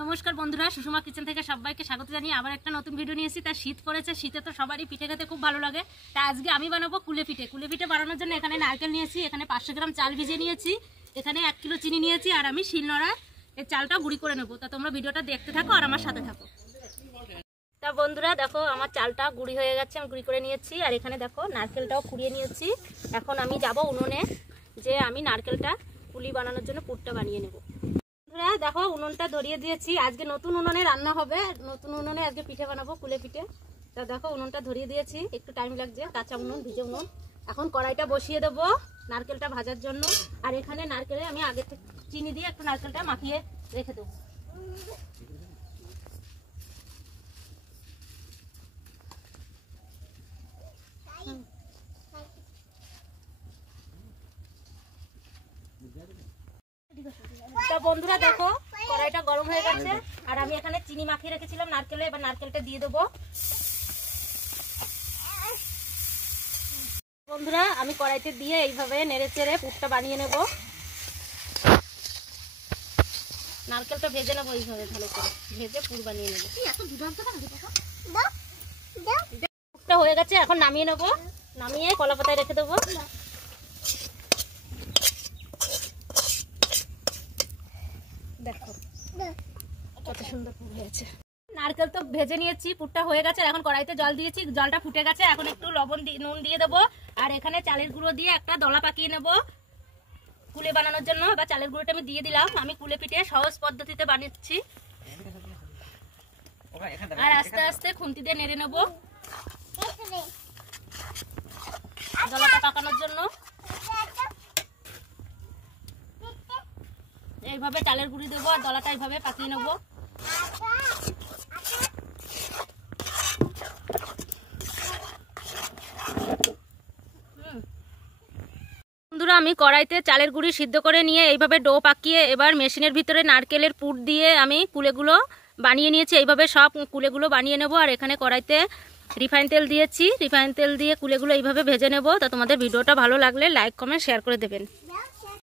নমস্কার বন্ধুরা, সুষমা কিচেন থেকে সবাইকে স্বাগত জানিয়ে আবার একটা নতুন ভিডিও নিয়েছি। তা শীত পড়েছে, শীতে তো সবারই পিঠে খেতে খুব ভালো লাগে। তা আজকে আমি বানাবো কুলে পিঠে। কুলে পিঠে বানানোর জন্য এখানে নারকেল নিয়েছি, এখানে 500 গ্রাম চাল ভিজিয়ে নিয়েছি, এখানে 1 কিলো চিনি নিয়েছি, আর আমি শিলনোড়া এই চালটা গুঁড়ি করে নেবো। তা তোমরা ভিডিওটা দেখতে থাকো আর আমার সাথে থাকো। তা বন্ধুরা দেখো, আমার চালটা গুঁড়ি হয়ে গেছে, আমি গুঁড়ি করে নিয়েছি। আর এখানে দেখো নারকেলটাও কুড়িয়ে নিয়েছি। এখন আমি যাব উনুনে, যে আমি নারকেলটা পুলি বানানোর জন্য পুরটা বানিয়ে নেব। দেখো উনুনটা ধরিয়ে দিয়েছি, আজকে নতুন উনুনে রান্না হবে, নতুন উনুনে আজকে পিঠে বানাবো, কুলে পিঠে। তা দেখো উনুনটা ধরিয়ে দিয়েছি, একটু টাইম লাগছে, কাঁচা উনুন, ভিজে উনুন। এখন কড়াইটা বসিয়ে দেবো নারকেলটা ভাজার জন্য। আর এখানে নারকেলে আমি আগে থেকে চিনি দিয়ে একটু নারকেলটা মাখিয়ে রেখে দেবো। তো বন্ধুরা দেখো কড়াইটা গরম হয়ে গেছে, আর আমি এখানে চিনি মাখিয়ে রেখেছিলাম নারকেলে, এবার নারকেলটা দিয়ে দেবো। বন্ধুরা আমি কড়াইতে দিয়ে এইভাবে নেড়ে চেড়ে পুরটা বানিয়ে নেব। নারকেলটা ভেজে নেবো এইভাবে, ভালো করে ভেজে পুর বানিয়ে নেবো। পুরটা হয়ে গেছে, এখন নামিয়ে নেবো, নামিয়ে কলা পাতায় রেখে দেবো। দেখো কত সুন্দর পুর হয়েছে। নারকেল তো ভেজে নিয়েছি, পুরটা হয়ে গেছে। এখন কড়াইতে জল দিয়েছি, জলটা ফুটে গেছে। এখন একটু নুন দিয়ে দেবো, আর এখানে চালের গুঁড়ো দিয়ে একটা দলা পাকিয়ে নেব কুলে বানানোর জন্য। এবার চালের গুঁড়োটা আমি দিয়ে দিলাম। আমি কুলে পিঠে সহজ পদ্ধতিতে বানাচ্ছি, আর আস্তে আস্তে খুন্তি দিয়ে নেড়ে নেব দলাটা পাকানোর জন্য। এইভাবে চালের গুঁড়ি দেবো আর দলাটা এইভাবে পাকিয়ে নেবো। বন্ধুরা আমি কড়াইতে চালের গুঁড়ি সিদ্ধ করে নিয়ে এইভাবে ডো পাকিয়ে এবার মেশিনের ভিতরে নারকেলের পুর দিয়ে আমি কুলেগুলো বানিয়ে নিয়েছি। এইভাবে সব কুলেগুলো বানিয়ে নেব। আর এখানে কড়াইতে রিফাইন তেল দিয়েছি, রিফাইন তেল দিয়ে কুলেগুলো এইভাবে ভেজে নেব। তা তোমাদের ভিডিওটা ভালো লাগলে লাইক কমেন্ট শেয়ার করে দেবেন।